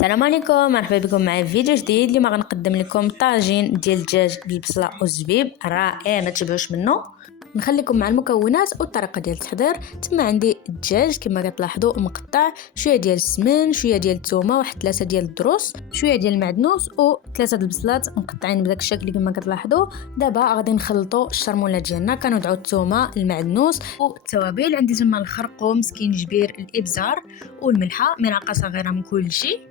السلام عليكم، مرحبا بكم معايا في فيديو جديد. اليوم غنقدم لكم طاجين ديال الدجاج بالبصله والزبيب رائع، ما تشبعوش منه. نخليكم مع المكونات والطريقه ديال التحضير. تما عندي الدجاج كما كتلاحظوا مقطع، شويه ديال السمن، شويه ديال الثومه، واحد 3 ديال الدروس، شويه ديال المعدنوس و3 البصلات مقطعين بداك الشكل كما كتلاحظوا. دابا غادي نخلطوا الشرموله ديالنا، كنوضعوا الثومه، المعدنوس والتوابل. عندي تما الخرقوم، سكينجبير، الابزار والملحه، ملعقه صغيره من كل شيء،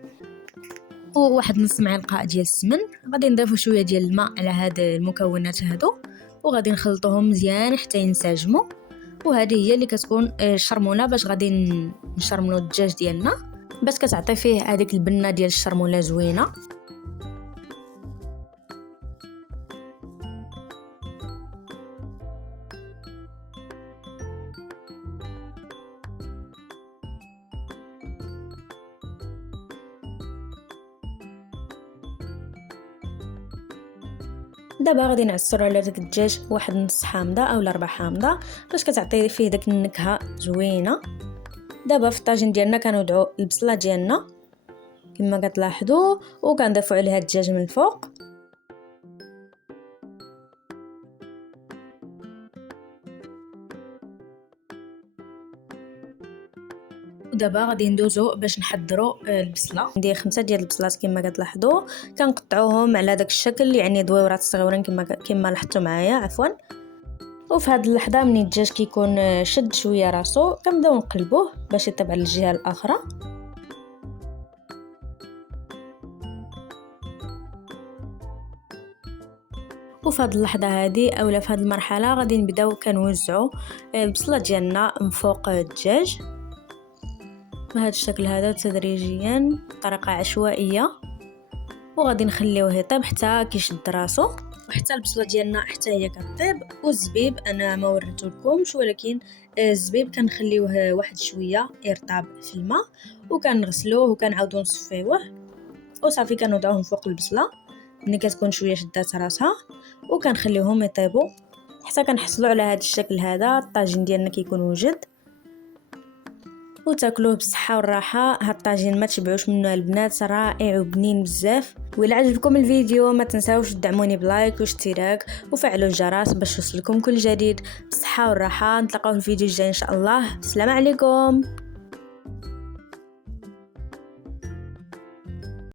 وواحد نص معلقه ديال السمن. غادي نضيفوا شويه ديال الماء على هاد المكونات هادو، وغادي نخلطوهم مزيان حتى ينسجموا. وهذه هي اللي كتكون الشرموله، باش غادي نشرملوا الدجاج ديالنا باش كتعطي فيه هذيك البنه ديال الشرموله زوينه. دابا غادي نعصروا على داك الدجاج واحد نص حامضه اولا ربع حامضه باش كتعطي فيه داك النكهه زوينه. دابا في الطاجين ديالنا كنوضعوا البصله ديالنا كما كتلاحظوا، وكنضيفوا عليها الدجاج من الفوق. ودابا غادي ندوزو باش نحضروا البصله. عندي 5 ديال البصلات كما كتلاحظوا، كنقطعوهم على داك الشكل، يعني دويورات صغيورين كما لاحظتوا معايا عفوا. وفي هذه اللحظه من الدجاج كيكون شد شويه راسو، كنبداو نقلبوه باش يطيب على الجهه الاخرى. وفي هذه اللحظه هذه اولا في هذه المرحله غادي نبداو كنوزعوا البصله ديالنا من فوق الدجاج بهذا الشكل هذا تدريجيا بطريقه عشوائيه، وغادي نخليوه يطيب حتى كيشد راسو، وحتى البصله ديالنا حتى هي كطيب. والزبيب انا ما وريتولكمش، ولكن الزبيب كنخليوه واحد شويه يرطب في الماء، وكنغسلوه وكنعاودو نصفيوه وصافي. كنوضعوهم فوق البصله ملي كتكون شويه شدات راسها، وكنخليوهم يطيبوا حتى كنحصلوا على هذا الشكل هذا. الطاجين ديالنا كيكون وجد وتاكلوه بالصحه والراحه. هاد الطاجين ما تشبعوش منه البنات، رائع وبنين بزاف. وإلا عجبكم الفيديو ما تنساوش تدعموني بلايك واشتراك وفعلوا الجرس باش يوصلكم كل جديد. بالصحه والراحه، نتلاقاو في الفيديو الجاي ان شاء الله. السلام عليكم.